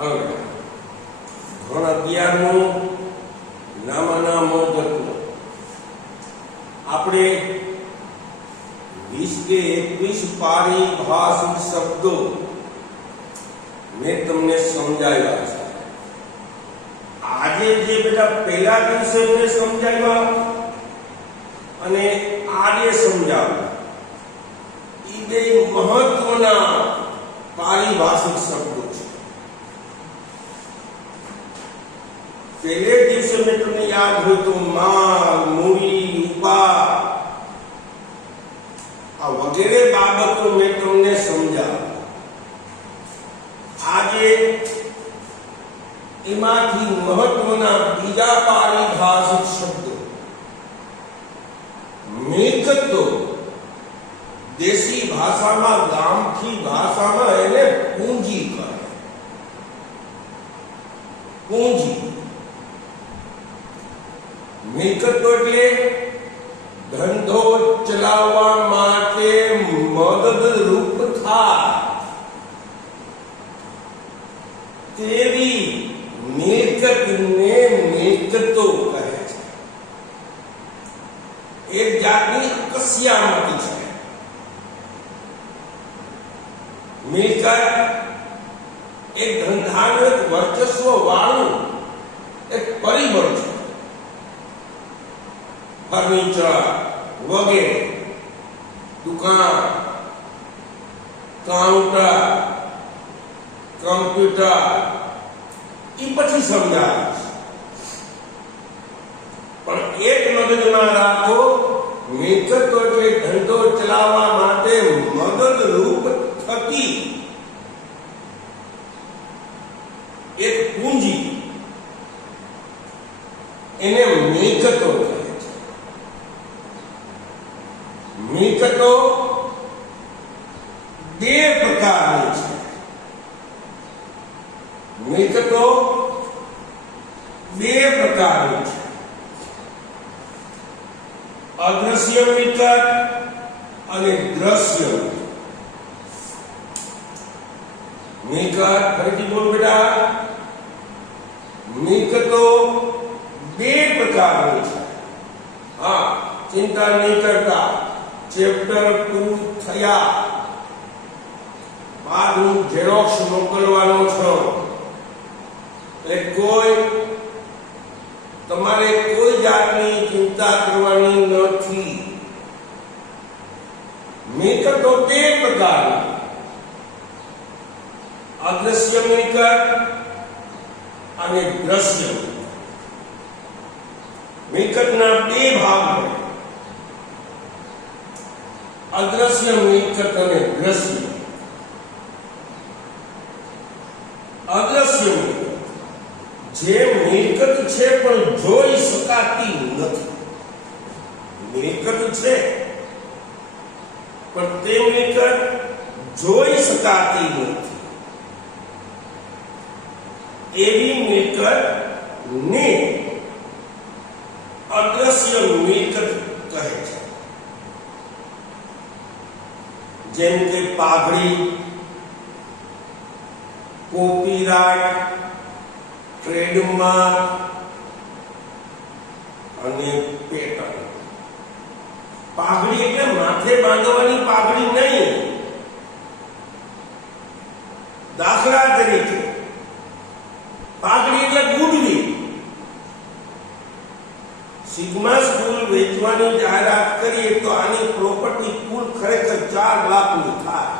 હવે ધોરણ 11નું નામાના મોહતત્વ આપણે 20 કે 21 પારિભાષિક શબ્દો મેં તમને સમજાવ્યા છે. આજે જે બેટા પહેલા દિવસે મેં સમજાવ્યા અને આજે સમજાવ્યા એ બે મહત્વના પારિભાષિક શબ્દો છે. પહેલે દિવસે મેં તમને યાદ હોય તો માલ, મૂડી, ઉપા આ વગેરે બાબતો મેં તમને સમજાવી. આજે એમાંથી મહત્વના બીજા પારિભાષિક શબ્દો મિલકતો, દેશી ભાષામાં ગામઠી ભાષામાં એને પૂંજી કહે. પૂંજી મિલકતો એટલે ધંધો ચલાવવા માટે મદદરૂપ થાય તેવી મિલકતને મિલકતો કહે છે. એક જાતની અકસ્યામતી છે. મિલકત એક ધંધાનું એક વર્ચસ્વ વાળું એક પરિબળ છે. ફર્નિચર વગેરે, દુકાન, કાઉન્ટર, કમ્પ્યુટર એ પછી સમજાવીશ. પણ એક મગજમાં રાખો, મિલકતો એટલે ધંધો ચલાવવા માટે મદદરૂપ થતી એક પૂંજી, એને મિલકતો કહે છે. મિલકતો બે પ્રકારની છે. મિલકતો બે પ્રકારની છે. અદ્રશ્ય મિલકત અને દ્રશ્ય મિલકત. ફરીથી બોલ બેટા. મિલકતો બે પ્રકારની છે. હા, ચિંતા નહીં કરતા, ચેપ્ટર પૂરું થયા બાદ હું ઝેરોક્સ મોકલવાનો છું. એટલે તમારે કોઈ જાતની ચિંતા કરવાની નથી. મિલકતો બે પ્રકારની, અદ્રશ્ય મિલકત અને દ્રશ્ય. મિલકતના બે ભાગ હોય, અદ્રશ્ય મિલકત અને દ્રશ્ય. અદ્રશ્ય મિલકત જે મિલકત છે પણ જોઈ શકાતી નથી. મિલકત છે પણ તે મિલકત જોઈ શકાતી નથી. એવી મિલકત ને અદ્રશ્ય મિલકત કહે છે. જેમ કે પાઘડી, કોપીરાઇટ, ટ્રેડમાર્ક અને પેટર્ન. પાઘડી એટલે માથે બાંધવાની પાઘડી નહીં. દાખલા તરીકે પાઘડી એટલે ગુડલી. સિગ્મા સ્કૂલ વેચવાની જાહેરાત કરીએ તો આની પ્રોપર્ટી કુલ ખરેખર 4 લાખની થાય.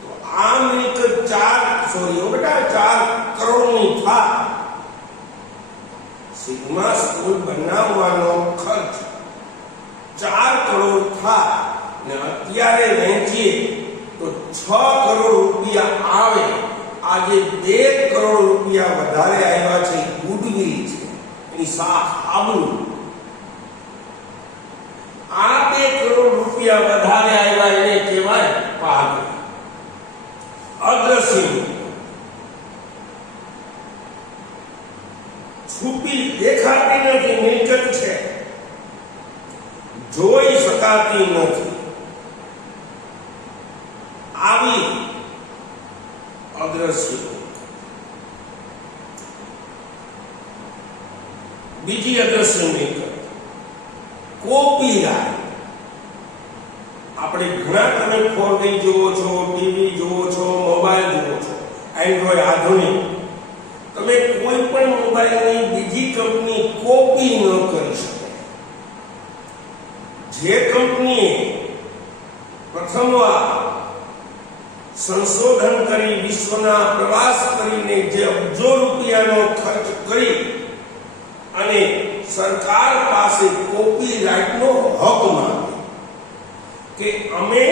તો આ મિલકત 4 કરોડની થાય. સિગ્મા સ્કૂલ બનાવવાનો ખર્ચ 4 કરોડ થાય ને અત્યારે વેચીએ તો 6 કરોડ રૂપિયા આવે. આજે 2 કરોડ રૂપિયા વધારે આવ્યા છે. ગુડવિલ છે, એની સાખ આબરૂ. આ 2 કરોડ રૂપિયા વધારે આવ્યા એને કહેવાય પાઘડી. અદ્રશ્ય છુપી દેખાતી નથી મિલકત છે, જોઈ શકાતી નથી. આવી અદ્રશ્ય બીજી અદ્રશ્ય મિલકત કોપીરાઇટ. આપણે ઘણા તમે 4G જુઓ છો, ટીવી જુઓ છો, મોબાઈલ જુઓ છો, એન્ડ્રોઈડ આધુનિક. તમે કોઈ પણ મોબાઈલની બીજી કંપની કોપી ન કરી શકે. જે કંપનીએ પ્રથમવાર સંશોધન કરી વિશ્વના પ્રવાસ કરીને જે અબજો રૂપિયાનો ખર્ચ કરી અને સરકાર પાસે કોપીરાઇટનો હક માંગ્યો કે અમે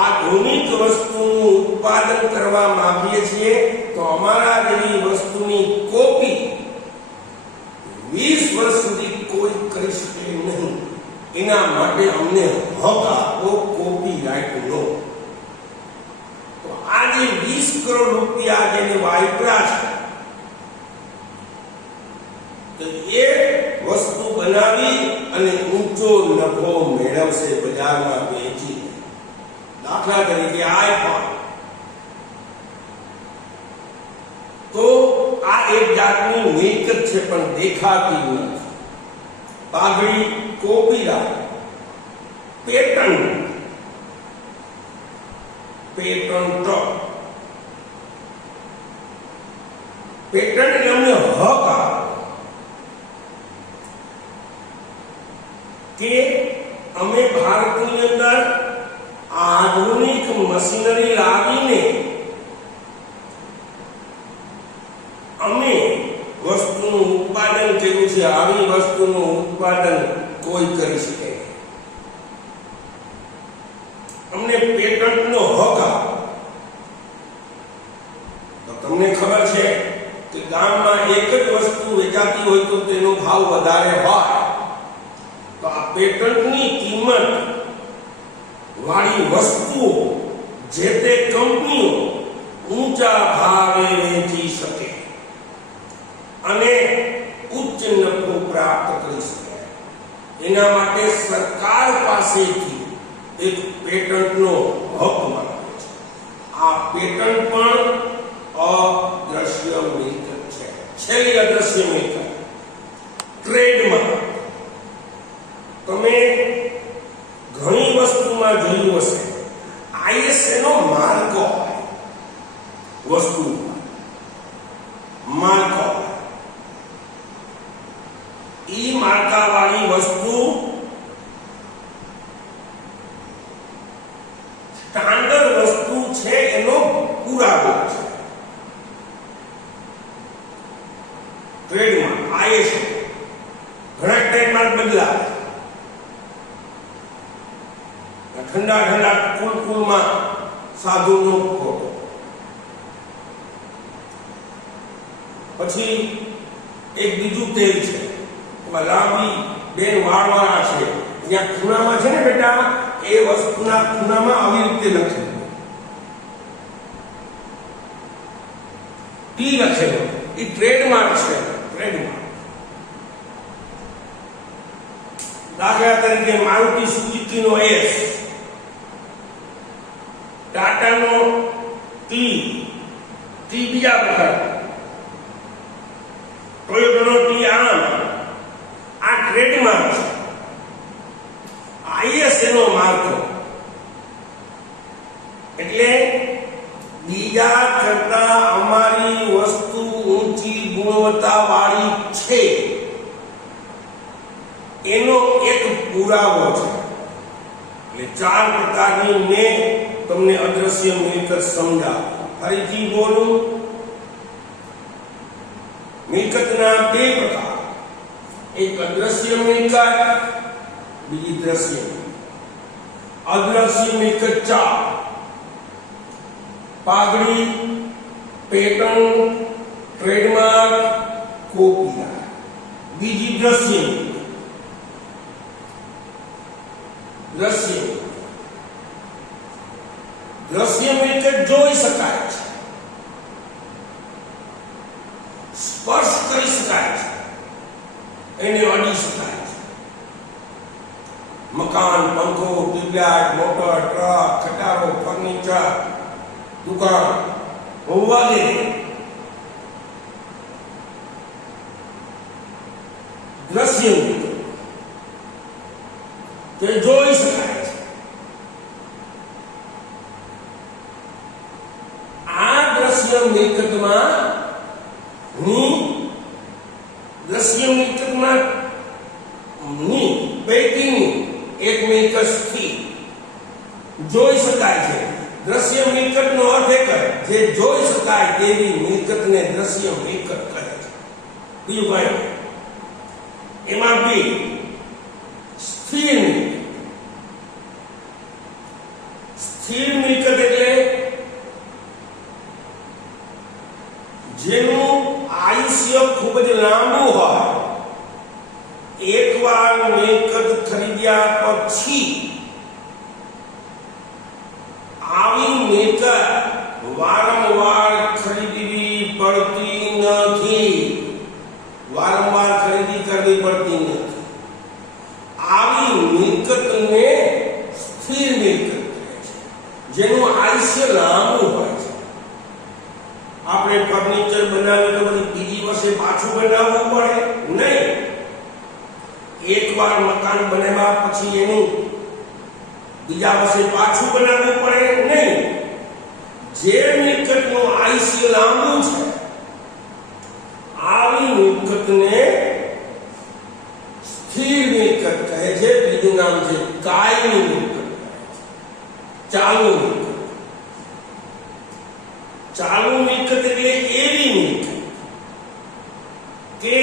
આધુનિક વસ્તુનું ઉત્પાદન કરવા માંગીએ છીએ, તો અમારા જેવી વસ્તુની કોપી 20 વર્ષ સુધી કોઈ કરી શકે નહીં. એના માટે અમને હક આપો કોપીરાઇટનો. તો આજે 20 કરોડ રૂપિયા જેને વાપરા છે, તો એ વસ્તુ બનાવી અને ઊંચો નફો મેળવશે બજારમાં વેચી. દાખલા તરીકે આઈફોન, તો આ એક જાતની મિલકત છે પણ દેખાતી નથી. પાઘડી કોપીરાઇટ, પેટન્ટ એટલે અમને હક આપો કે અમે ભારતની અંદર આધુનિક મશીનરી લાવીને અમે વસ્તુનું ઉત્પાદન કર્યું છે. આવી વસ્તુનું ઉત્પાદન કોઈ કરી શકે નહીં. અમને પેટન્ટનો હક આપો. તો તમને ખબર છે કે ગામમાં એક જ વસ્તુ વેચાતી હોય તો તેનો ભાવ વધારે હોય, તો આ પેટન્ટની કિંમત વાળી વસ્તુઓ જે તે કંપનીઓ ઊંચા ભાવે વેચી શકે અને ઉચ્ચ નફો પ્રાપ્ત કરી શકે. એના માટે સરકાર પાસેથી એક પેટન્ટનો હક માંગે છે. આ પેટન્ટ પણ અદ્રશ્ય મિલકત છે. છેલ્લી અદ્રશ્ય મિલકત ટ્રેડમાર્ક. તમે ઘણી વસ્તુમાં જોયું હશે ISA નો માર્કો હોય, વસ્તુ માર્કો. ઈ માર્કા વાળી વસ્તુ સ્ટાન્ડર્ડ વસ્તુ છે એનો પુરાવો છે. Trademark ISA. ઘણા ટ્રેડમાર્ક બદલાય. ઠંડા કુલકુલમાં સાધુનો ફોટો, પછી એક બીજું તેલ છે લાંબી બેન વાળવાળા છે, જ્યાં ખૂણામાં છે ને બેટા, એ વસ્તુના ખૂણામાં આવી રીતે લખેલું ટી લખેલો, એ ટ્રેડમાર્ક છે. ટ્રેડમાર્ક દાખલા તરીકે મારુતિ સુઝુકીનો S, ટાટાનો ટી બીજા પ્રકાર, ટોયોટાનો ટી આમ. આ ટ્રેડમાર્ક છે. ISA નો માર્કો એટલે બીજા કરતા અમારી વસ્તુ ઊંચી ગુણવત્તા વાળી છે એનો એક પુરાવો છે. એટલે 4 પ્રકારની મેં તમને અદ્રશ્ય મિલકત સમજાવી. ફરીથી બોલું, મિલકતના 2 પ્રકાર, એક અદ્રશ્ય મિલકત, બીજી દ્રશ્ય. અદ્રશ્ય મિલકત 4: પાઘડી, પેટન્ટ, ટ્રેડમાર્ક, કોપીરાઇટ. બીજી દ્રશ્ય દ્રશ્ય મિલકત જોઈ શકાય છે, સ્પર્શ કરી શકાય છે, એને અડી શકાય છે. મકાન, પંખો, ટ્યુબલાઇટ, મોટર, ટ્રક, ખટારો, ફર્નિચર, દુકાન વગેરે. દ્રશ્ય મિલકત તે જોઈ શકાય છે. આ દ્રશ્ય મિલકતમાં ની પૈકીની એક મિલકત સ્થિર જોઈ શકાય છે. દ્રશ્ય મિલકતનો અર્થ એક જે જોઈ શકાય તેવી મિલકતને દ્રશ્ય મિલકત કહે છે. બીજું કઈ એમાં બી સ્થિર મિલકત. સ્થિર મિલકત એટલે જેનું આયુષ્ય ખૂબ જ લાંબુ હોય. એકવાર મિલકત ખરીદ્યા પછી આવી મિલકત વારંવાર ખરીદવી પડતી નથી. વારંવાર ખરીદી કરવી પડતી નથી. આવી મિલકતને સ્થિર મિલકત કહે છે, જેનું આયુષ્ય લાંબુ હોય છે. આપણે ફર્નિચર બનાવીએ તો પછી બીજી વર્ષે પાછું બનાવવું પડે નહીં. એકવાર મકાન બનાવ્યા પછી એનું બીજા વર્ષે પાછું બનાવવું પડે નહીં. જે મિલકતનું આયુષ્ય લાંબુ છે આવી મિલકતને સ્થિર મિલકત કહે છે. બીજું નામ છે કાયમી મિલકત, ચાલુ મિલકત. ચાલુ મિલકત એટલે એવી મિલકત કે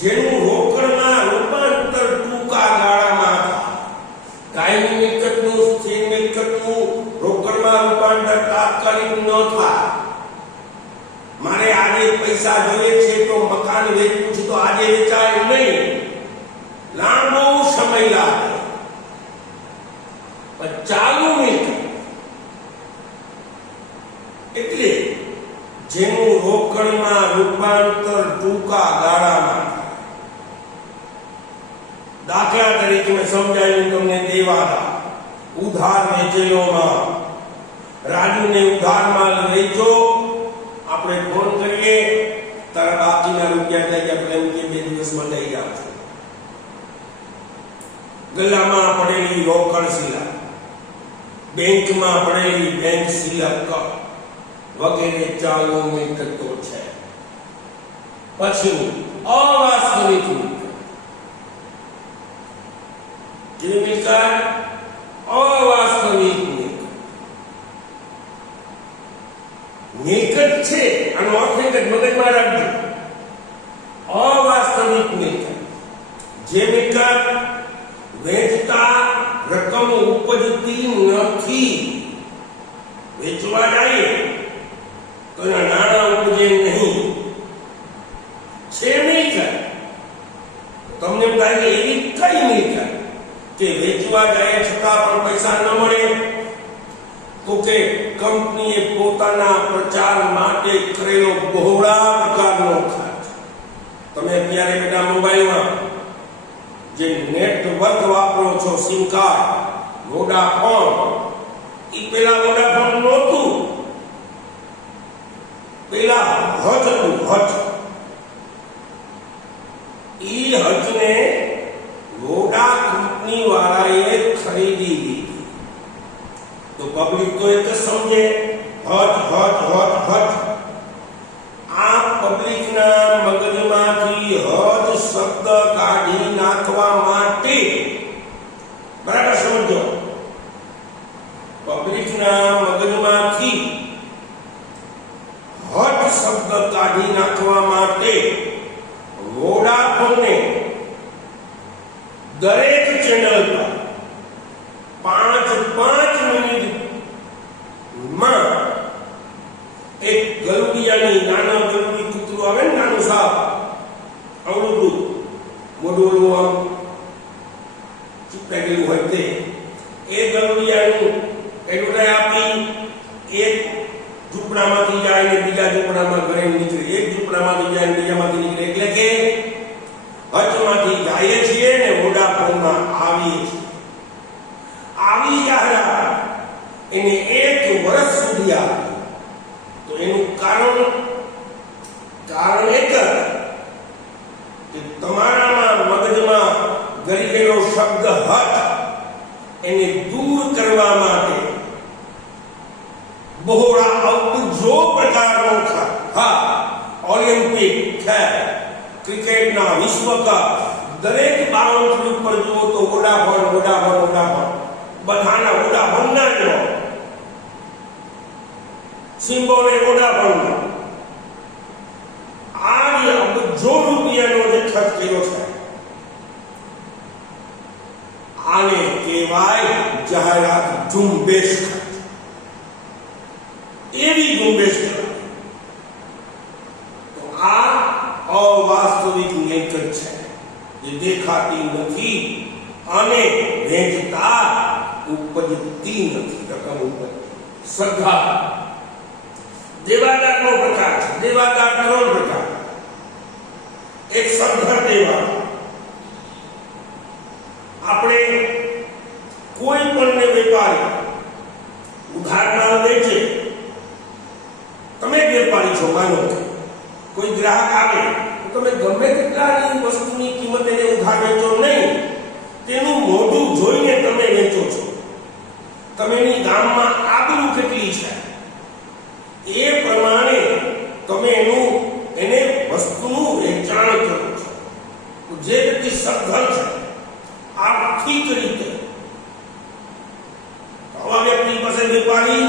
જેનું રોકડમાં રૂપાંતર ટૂંકા ગાળામાં થાય. કાયમી મિલકતનું, સ્થિર મિલકતનું રોકડમાં રૂપાંતર તાત્કાલિક ન થાય. મારે આજે પૈસા જોઈએ છે તો મકાન વેચવું છે તો આજે વેચાય નહીં, લાંબો સમય લાગે. પણ ચાલુ મિલકત એટલે જેનું રોકડમાં રૂપાંતર ટૂંકા ગાળામાં. દાખલા તરીકે મેં સમજાવ્યું તમને દેવાના ઉધાર વેચેલોમાં. રાજુને ઉધાર માલ વેચો, આપણે ફોન કરીએ તારા બાકીના રૂપિયા થાય કે આપણે એમ કે 2 દિવસમાં લઈ જાવ છો. ગલ્લામાં પડેલી રોકડ સિલક, બેંકમાં પડેલી બેંક સિલક વગેરે ચાલુ મિલકતો છે. પછી અવાસ્તવિક મિલકત. કેવી મિલકત? અવાસ્તવિક મિલકત. મિલકત છે આનો અર્થ એક જ મગજમાં રાખજો. અવાસ્તવિક મિલકત જે મિલકત વેચતા રકમ ઉપજતી નથી. વેચવા જાય તો એના નાણાં ઉપજે નહીં. છે મિલકત. તમને એમ થાય કે એવી કઈ મિલકત કે વેચવા જાય છતાં પણ પૈસા ન મળે? તો કે કંપનીએ પોતાના પ્રચાર માટે કરેલો બહોળા પ્રકારનો ખર્ચ. તમે અત્યારે બેટા મોબાઈલમાં જે નેટવર્ક વાપરો છો, સિમ કાર્ડ, વોડાફોન, એ પેલા વોડાફોન નહોતું. પેલા હજ હતું, હજ. ઈ હજને વોડા કંપની વાળાએ ખરીદી લીધી. તો પબ્લિક તો એક જ સમજે હજ હજ હજ હજ. આ પબ્લિકના મગજમાંથી હજ શબ્દ કાઢી નાખવા માટે, બરાબર સમજો, પબ્લિકના મગજમાંથી હજ શબ્દ કાઢી નાખવા માટે વોડાફોને દરેક ચેનલ પર 5 મિનિટમાં એક ગલુડિયાની, નાનો ગલુડી કૂતરું આવે ને, નાનું સાપ, અવળું મોઢું ઓલું આમ ચીપકાઈ ગયેલું હોય તે, એ ગલુડિયાનું એડવર્ટાઈઝ આપી એક ઝૂંપડામાંથી જાય ને બીજા ઝૂંપડામાં ઘરે નીકળે, એક ઝૂંપડામાંથી જાય ને બીજામાંથી નીકળે. એટલે કે હજમાંથી જાય છીએ ને વોડાફોનમાં આવીએ છીએ. આવી જાહેરાત એને 1 વર્ષ સુધી આપી. તો એનું કારણ એક કે તમારામાં શબ્દ હઠ એને દૂર કરવા માટે બહોળા અબજો પ્રકારનો હા ઓલિમ્પિક ખેલ, ક્રિકેટના વિશ્વ કપ, દરેક બાઉન્ડ્રી ઉપર જુઓ તો વોડાફોન બધાના વોડાફોનના જ સિમ્બોલ એ વોડાફોનનો. આ જે અબજો રૂપિયાનો જે ખર્ચ કર્યો છે આને કહેવાય જાહેરાત ઝુંબેશ ખર્ચ. એવી ઝુંબેશ કહેવાય. તો આ અવાસ્તવિક મિલકત છે જે દેખાતી નથી અને વહેંચતા ઉપજતી નથી. રકમ ઉપર શ્રદ્ધા દેવાદારનો પ્રકાર છે. દેવાદાર 3 પ્રકાર. એક સદ્ધર દેવા. આપણે કોઈ પણ વેપારી ઉધારના વેચે, તમે વેપારી છો, માનો કોઈ ગ્રાહક આવે તો તમે ગમે તેટલાની વસ્તુની કિંમત એને ઉધાર વેચો નહીં, તેનું મોઢું જોઈને તમે વેચો છો. તમે એની ગામમાં આબરૂ કેટલી છે એ પ્રમાણે તમે એને વસ્તુનું વેચાણ કરો છો. જે વ્યક્તિ સદ્ધર છે આર્થિક રીતે, આવા વ્યક્તિ પાસે વેપારી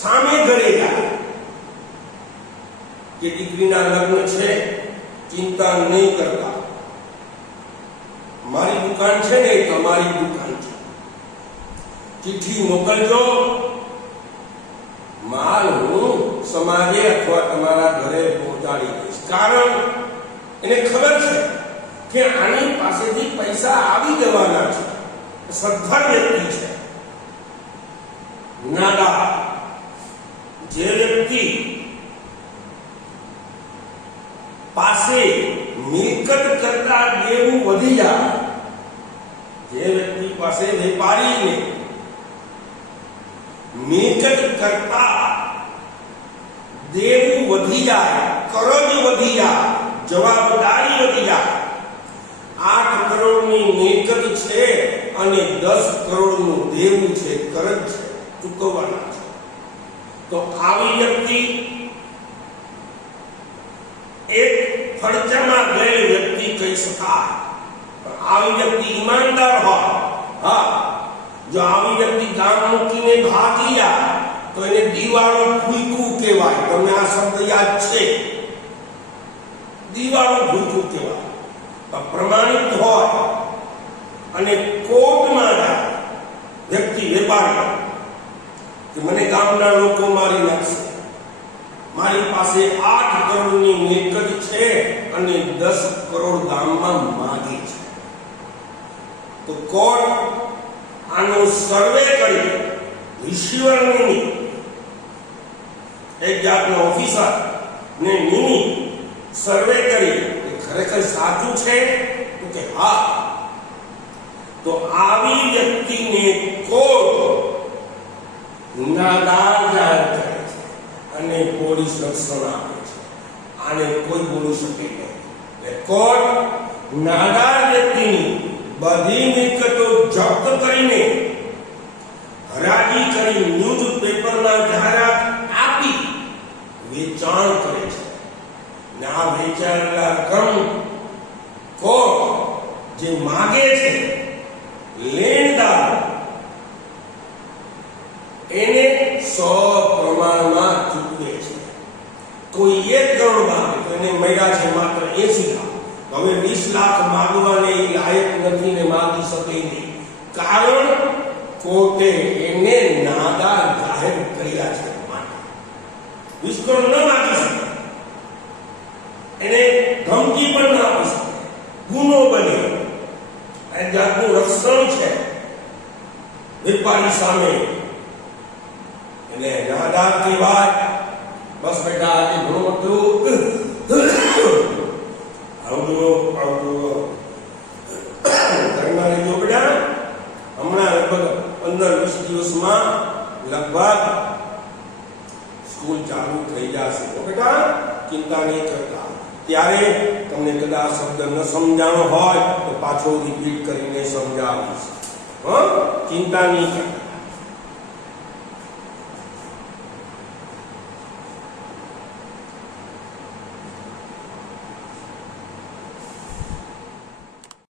સામે ઘરે જાય કે દીકરીના લગ્ન છે, ચિંતા નહીં કરતા, મારી દુકાન છે ને એ તમારી દુકાન છે, ચિઠ્ઠી મોકલજો, માલ હું સમાજે અથવા તમારા ઘરે પહોંચાડી દઈશ. કારણ એને ખબર છે કે આની પાસેથી પૈસા આવી જવાના છે. સદ્ધર વ્યક્તિ છે. નાદાર જે વ્યક્તિ પાસે મિલકત કરતા દેવું વધી જાય, જે વ્યક્તિ પાસે વેપારીને મિલકત કરતા દેવું વધી જાય, કરજ વધી જાય, જવાબદારી વધી જાય, 8 કરોડની મિલકત છે અને 10 કરોડનું દેવું છે, કરજ છે, ચૂકવવાના છે, તો આવી વ્યક્તિ એક ખર્ચામાં ગયેલ વ્યક્તિ કહી શકાય. આવી વ્યક્તિ ઈમાનદાર હોય, હા, જો આવી વ્યક્તિ ગામ મૂકીને ભાગી જાય તો એને દિવાળું ભૂલકું કહેવાય. તમને આ શબ્દ યાદ છે? દિવાળું ભૂલકું કહેવાય. પ્રમાણિત હોય અને કોર્ટમાં જાય વ્યક્તિ, વેપારી, કે મને ગામના લોકો મારી નાખશે, મારી પાસે 8 કરોડની મિલકત છે અને 10 કરોડ ગામમાં માંગે છે, તો કોર્ટ આનો સર્વે કરી રિસીવરની એક જાતનો ઓફિસર ને નિમી સર્વે કરી ખરેખર સાચું છે કે હા, તો આવી વ્યક્તિને કોર્ટ નાદાર જાહેર કરે છે અને પોલીસ રક્ષણ આપે છે. આને કોઈ બોલી શકે નહીં. કોર્ટ નાદાર વ્યક્તિની બધી મિલકતો જપ્ત કરીને હરાજી કરી ન્યૂઝ પેપરમાં જાહેરાત આપી વેચાણ કરે છે. ને આ વેચાણેલા રકમ કોર્ટ જે માગે છે લેણદાર એને 100 પ્રમાણમાં ચૂકવે છે. કોઈ 1 કરોડ માંગે તો એને મળ્યા છે માત્ર 80 લાખ. હવે 20 લાખ માંગવાને એ લાયક નથી ને માંગી શકે નહીં, કારણ કોર્ટે એને નાદાર જાહેર કર્યા છે. 20 કરોડ ન માંગી શકે, એને ધમકી પણ ના આપી શકે, ગુનો બને. આ જાતનું રક્ષણ છે વેપારી સામે, એટલે નાદાર કહેવાય. બસ બેટા આજે ઘણું બધું ઘરમાં રહેજો બેટા. હમણાં લગભગ 15-20 દિવસમાં લગભગ સ્કૂલ ચાલુ થઈ જશે. તો બેટા ચિંતા નહીં કરતા, ત્યારે તમને કદાચ શબ્દ ન સમજાણો હોય તો પાછો રિપીટ કરીને સમજાવીશ. ચિંતા નહીં કરતા.